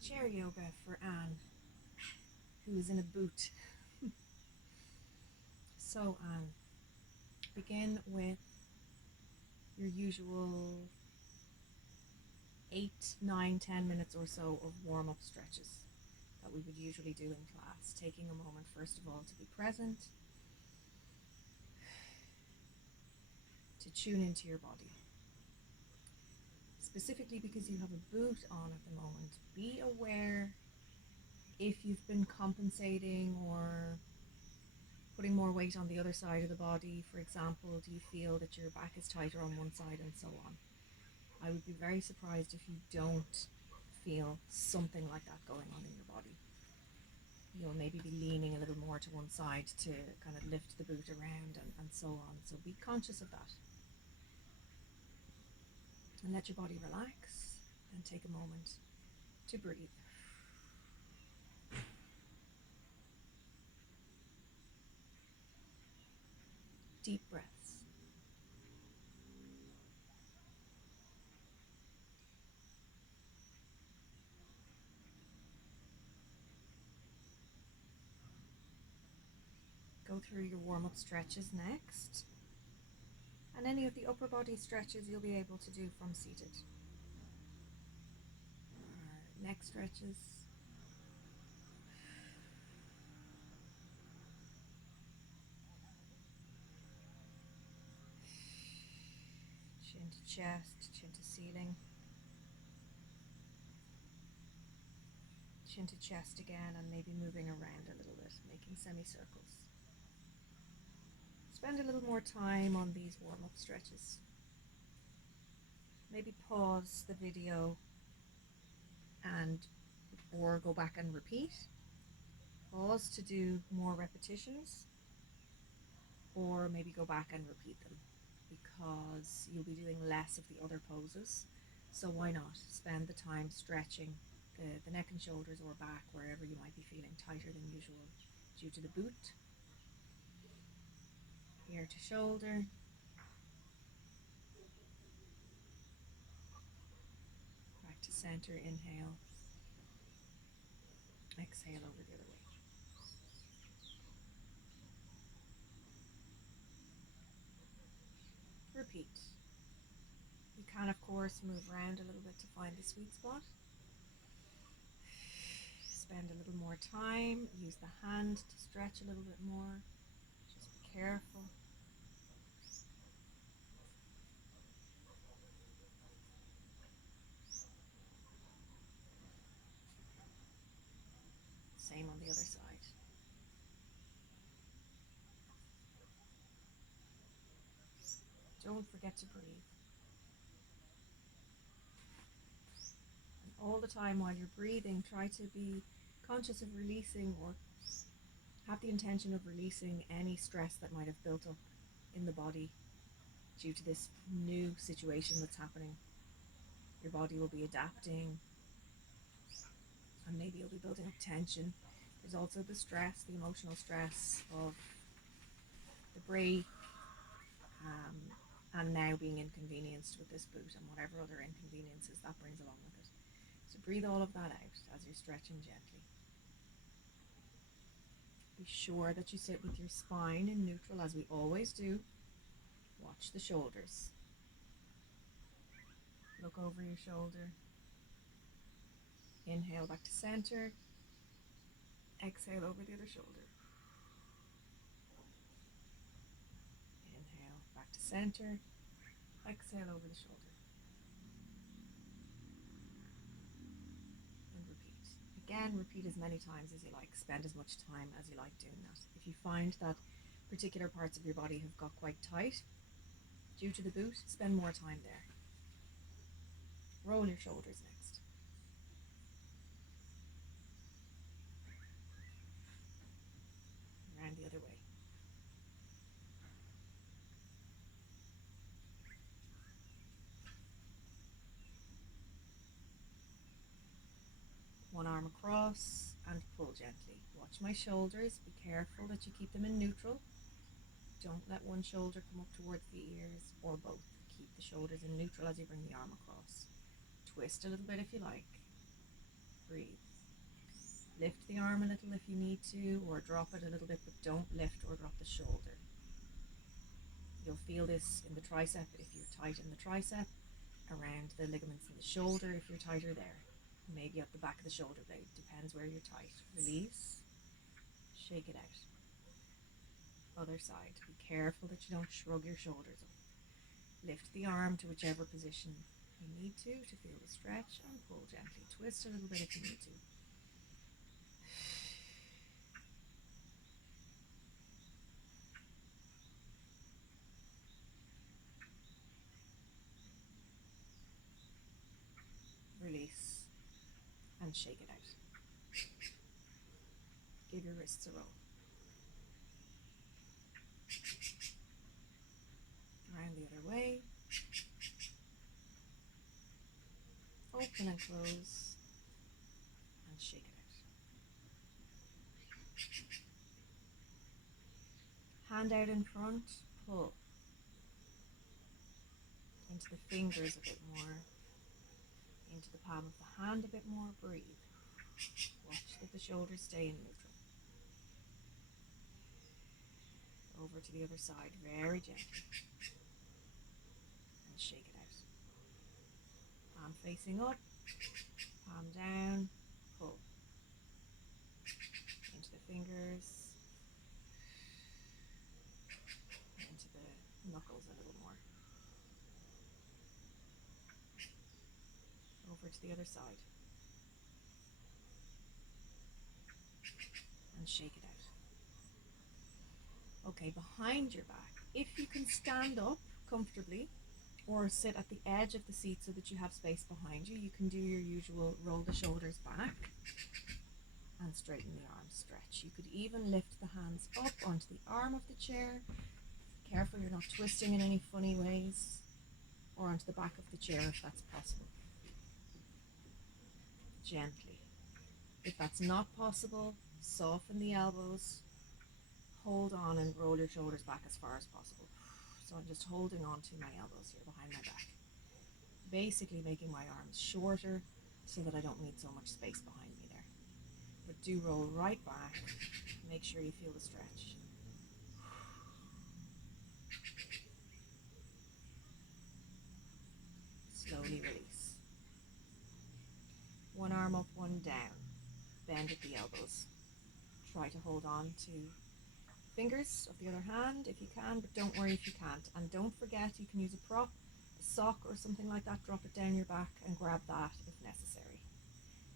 chair yoga for Anne, who is in a boot. So, Anne, begin with your usual 8, 9, 10 minutes or so of warm up stretches that we would usually do in class. Taking a moment, first of all, to be present, to tune into your body. Specifically because you have a boot on at the moment, be aware if you've been compensating or putting more weight on the other side of the body. For example, do you feel that your back is tighter on one side and so on? I would be very surprised if you don't feel something like that going on in your body. You'll maybe be leaning a little more to one side to kind of lift the boot around and so on. So be conscious of that. And let your body relax and take a moment to breathe. Deep breaths. Go through your warm up stretches next. And any of the upper body stretches you'll be able to do from seated. Neck stretches. Chin to chest, chin to ceiling. Chin to chest again, and maybe moving around a little bit, making semicircles. Spend a little more time on these warm-up stretches. Maybe pause the video and or go back and repeat. Pause to do more repetitions, or maybe go back and repeat them, because you'll be doing less of the other poses. So why not spend the time stretching the neck and shoulders or back, wherever you might be feeling tighter than usual due to the boot. Ear to shoulder. Back to center, inhale. Exhale over the other way. Repeat. You can, of course, move around a little bit to find the sweet spot. Spend a little more time. Use the hand to stretch a little bit more. Just be careful. Same on the other side. Don't forget to breathe. And all the time while you're breathing, try to be conscious of releasing, or have the intention of releasing, any stress that might have built up in the body due to this new situation that's happening. Your body will be adapting, and maybe you'll be building up tension. There's also the stress, the emotional stress of the break, and now being inconvenienced with this boot and whatever other inconveniences that brings along with it. So breathe all of that out as you're stretching gently. Be sure that you sit with your spine in neutral, as we always do. Watch the shoulders. Look over your shoulder. Inhale back to center. Exhale over the other shoulder. Inhale back to center. Exhale over the shoulder. And repeat. Again, repeat as many times as you like. Spend as much time as you like doing that. If you find that particular parts of your body have got quite tight due to the boot, spend more time there. Roll your shoulders next. Around the other way. One arm across and pull gently. Watch my shoulders. Be careful that you keep them in neutral. Don't let one shoulder come up towards the ears, or both. Keep the shoulders in neutral as you bring the arm across. Twist a little bit if you like. Breathe. Lift the arm a little if you need to, or drop it a little bit, but don't lift or drop the shoulder. You'll feel this in the tricep if you're tight in the tricep, around the ligaments in the shoulder if you're tighter there, maybe at the back of the shoulder blade, depends where you're tight. Release, shake it out. Other side, be careful that you don't shrug your shoulders up. Lift the arm to whichever position you need to feel the stretch, and pull gently. Twist a little bit if you need to. Release and shake it out. Give your wrists a roll. Around the other way. Open and close and shake it out. Hand out in front, pull into the fingers a bit more, into the palm of the hand a bit more. Breathe. Watch that the shoulders stay in neutral. Over to the other side, very gently, and shake it out. Palm facing up, palm down, pull into the fingers, into the knuckles a little more. Over to the other side, and shake it out. Okay, behind your back, if you can stand up comfortably or sit at the edge of the seat so that you have space behind you, you can do your usual roll the shoulders back and straighten the arms, stretch. You could even lift the hands up onto the arm of the chair. Careful you're not twisting in any funny ways, or onto the back of the chair if that's possible. Gently. If that's not possible, soften the elbows. Hold on and roll your shoulders back as far as possible. So I'm just holding on to my elbows here behind my back. Basically making my arms shorter so that I don't need so much space behind me there. But do roll right back. Make sure you feel the stretch. Slowly release. One arm up, one down. Bend at the elbows. Try to hold on to fingers of the other hand if you can, but don't worry if you can't. And don't forget, you can use a prop, a sock or something like that. Drop it down your back and grab that if necessary.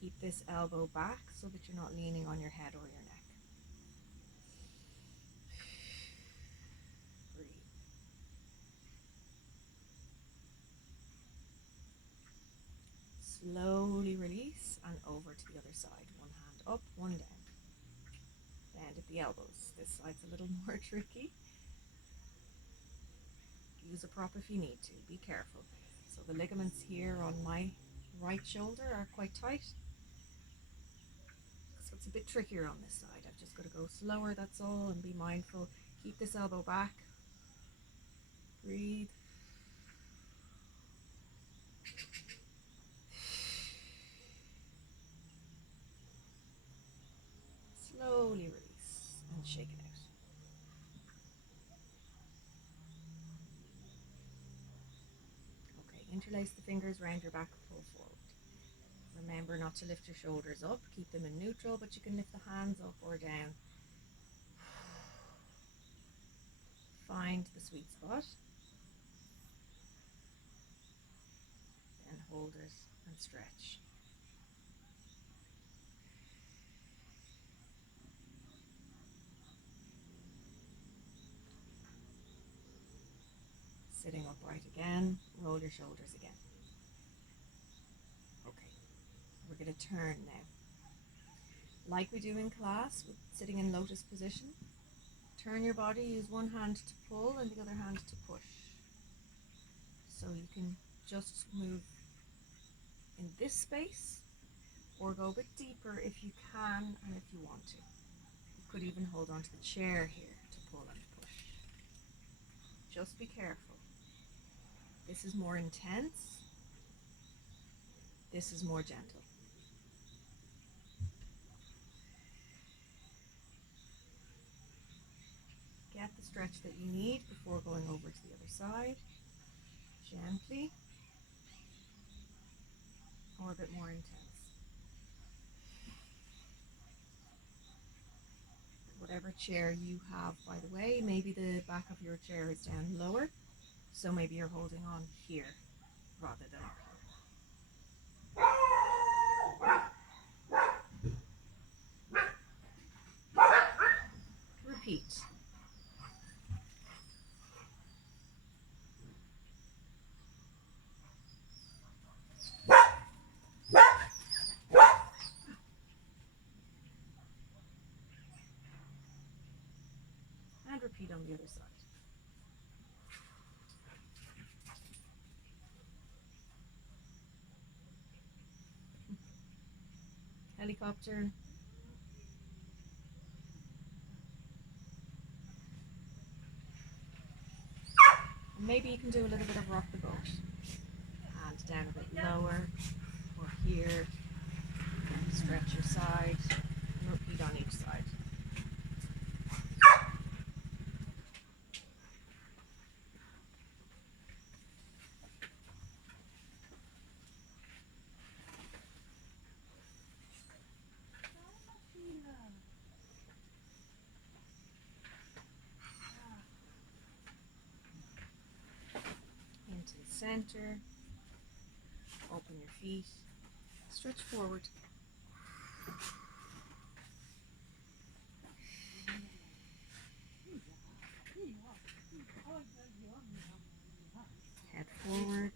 Keep this elbow back so that you're not leaning on your head or your neck. Breathe. Slowly release and over to the other side. One hand up, one down. Bend at the elbows. This side's a little more tricky. Use a prop if you need to. Be careful. So the ligaments here on my right shoulder are quite tight. So it's a bit trickier on this side. I've just got to go slower, that's all, and be mindful. Keep this elbow back. Breathe. Slowly release and shake it out. Okay, interlace the fingers around your back, pull forward. Remember not to lift your shoulders up, keep them in neutral, but you can lift the hands up or down. Find the sweet spot. Then hold it and stretch. Sitting upright again, roll your shoulders again. Okay, we're going to turn now. Like we do in class with sitting in lotus position, turn your body, use one hand to pull and the other hand to push. So you can just move in this space or go a bit deeper if you can and if you want to. You could even hold onto the chair here to pull and push. Just be careful. This is more intense. This is more gentle. stretch that you need before going over to the other side. Gently, or a bit more intense. Whatever chair you have, by the way, maybe the back of your chair is down lower, so maybe you're holding on here rather than up here. Repeat. And repeat on the other side. Helicopter. And maybe you can do a little bit of rock the boat. And down a bit lower, or here. Stretch your side, and repeat on each side. Into the center, open your feet, stretch forward. Head forward.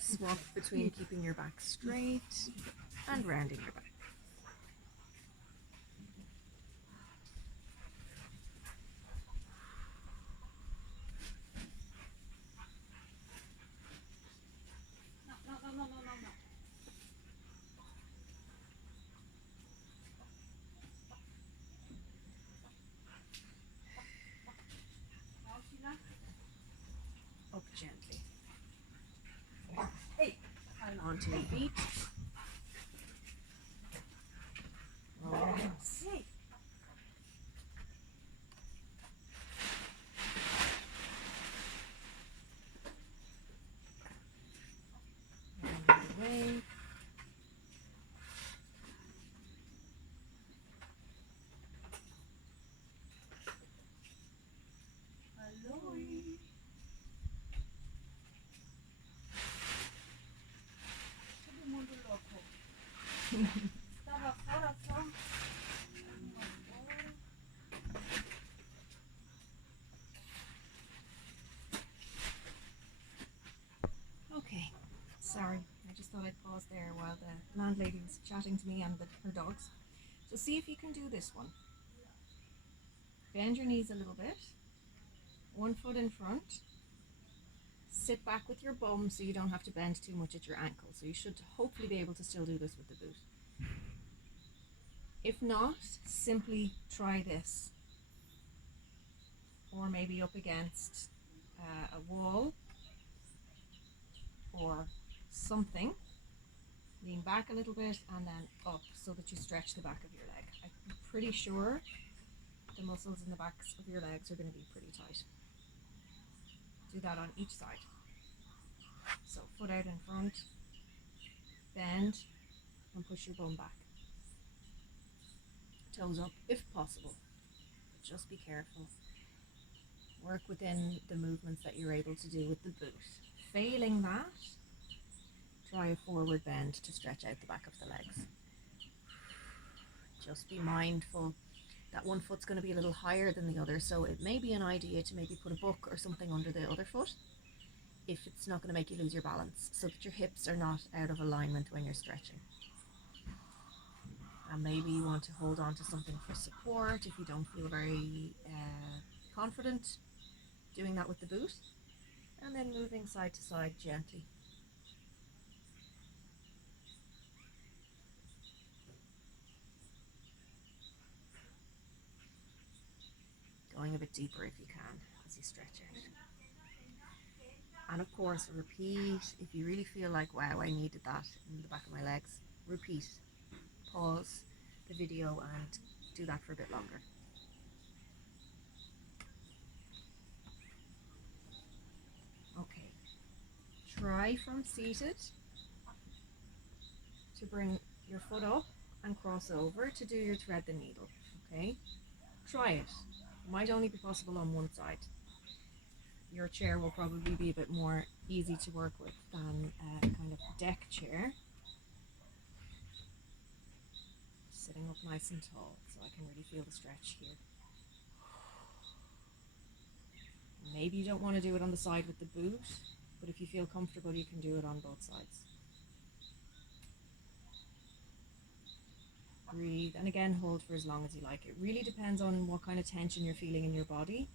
Swap between keeping your back straight and rounding your back. Up gently. Onto your feet. Roll your hips. Round your way. Okay, sorry, I just thought I'd pause there while the landlady was chatting to me and her dogs. So see if you can do this one. Bend your knees a little bit, one foot in front, sit back with your bum so you don't have to bend too much at your ankle. So you should hopefully be able to still do this with the boot. If not, simply try this. Or maybe up against a wall or something. Lean back a little bit and then up so that you stretch the back of your leg. I'm pretty sure the muscles in the backs of your legs are going to be pretty tight. Do that on each side. So foot out in front, bend and push your bum back. Toes up if possible, but just be careful. Work within the movements that you're able to do with the boot. Failing that, try a forward bend to stretch out the back of the legs. Just be mindful that one foot's going to be a little higher than the other, so it may be an idea to maybe put a book or something under the other foot if it's not going to make you lose your balance, so that your hips are not out of alignment when you're stretching. And maybe you want to hold on to something for support if you don't feel very confident doing that with the boot, and then moving side to side gently. Going a bit deeper if you can as you stretch out. And of course, repeat. If you really feel like, wow, I needed that in the back of my legs, repeat. Pause the video and do that for a bit longer. Okay. Try from seated to bring your foot up and cross over to do your thread the needle. Okay? Try it. It might only be possible on one side. Your chair will probably be a bit more easy to work with than a kind of deck chair. Sitting up nice and tall so I can really feel the stretch here. Maybe you don't want to do it on the side with the boot, but if you feel comfortable, you can do it on both sides. Breathe, and again, hold for as long as you like. It really depends on what kind of tension you're feeling in your body.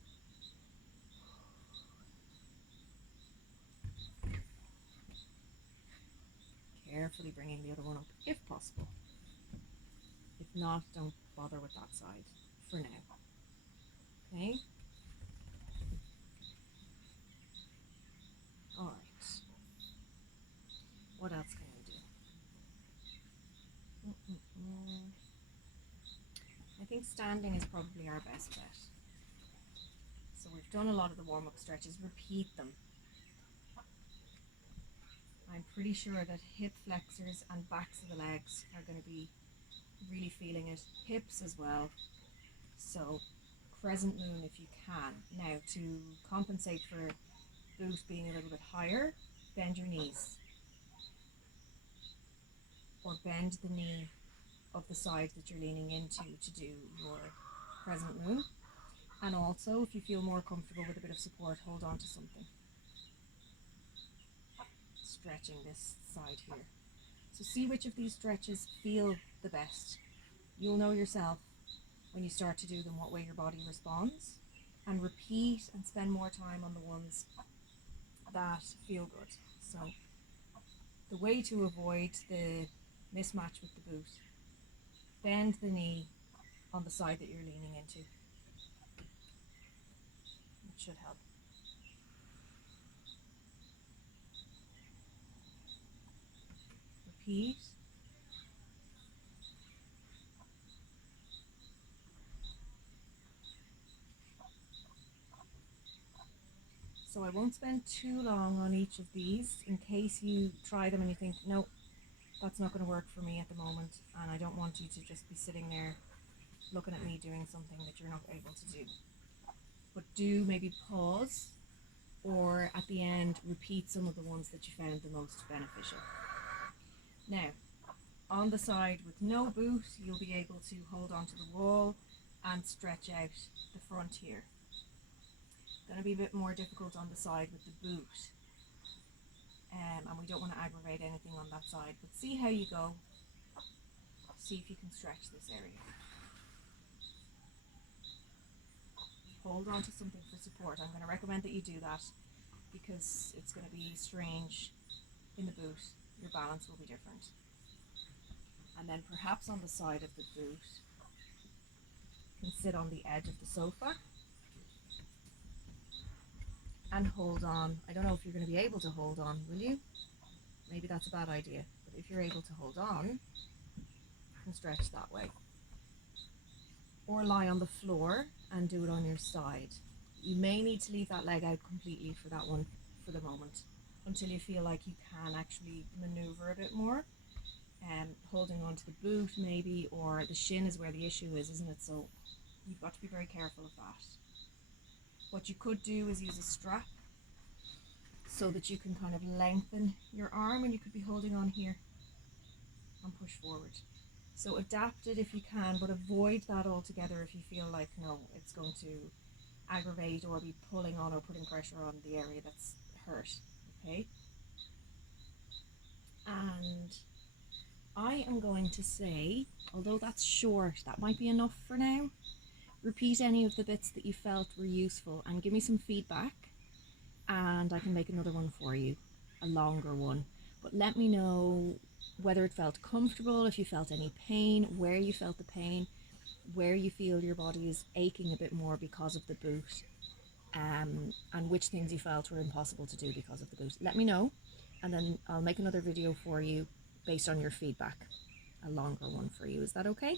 Carefully bringing the other one up if possible. If not, don't bother with that side for now. Okay? Alright. What else can we do? I think standing is probably our best bet. So we've done a lot of the warm-up stretches. Repeat them. I'm pretty sure that hip flexors and backs of the legs are going to be really feeling it. Hips as well. So crescent moon if you can. Now to compensate for boot being a little bit higher, bend your knees. Or bend the knee of the side that you're leaning into to do your crescent moon. And also, if you feel more comfortable with a bit of support, hold on to something. Stretching this side here. So see which of these stretches feel the best. You'll know yourself when you start to do them what way your body responds. And repeat and spend more time on the ones that feel good. So the way to avoid the mismatch with the boot, bend the knee on the side that you're leaning into. It should help. Repeat. So I won't spend too long on each of these in case you try them and you think, no, that's not going to work for me at the moment, and I don't want you to just be sitting there looking at me doing something that you're not able to do. But do maybe pause, or at the end repeat some of the ones that you found the most beneficial. Now, on the side with no boot, you'll be able to hold onto the wall and stretch out the front here. Going to be a bit more difficult on the side with the boot, and we don't want to aggravate anything on that side, but see how you go. See if you can stretch this area. Hold on to something for support. I'm going to recommend that you do that because it's going to be strange in the boot. Your balance will be different. And then perhaps on the side of the boot, you can sit on the edge of the sofa and hold on. I don't know if you're going to be able to hold on, will you? Maybe that's a bad idea. But if you're able to hold on, you can stretch that way. Or lie on the floor and do it on your side. You may need to leave that leg out completely for that one for the moment, until you feel like you can actually maneuver a bit more. Holding onto the boot maybe, or the shin is where the issue is, isn't it? So you've got to be very careful of that. What you could do is use a strap so that you can kind of lengthen your arm, and you could be holding on here and push forward. So adapt it if you can, but avoid that altogether if you feel like, no, it's going to aggravate or be pulling on or putting pressure on the area that's hurt, okay? And I am going to say, although that's short, that might be enough for now. Repeat any of the bits that you felt were useful and give me some feedback, and I can make another one for you, a longer one. But let me know whether it felt comfortable, if you felt any pain, where you felt the pain, where you feel your body is aching a bit more because of the boot. and which things you felt were impossible to do because of the boot. Let me know, and then I'll make another video for you based on your feedback, a longer one for you. Is that okay?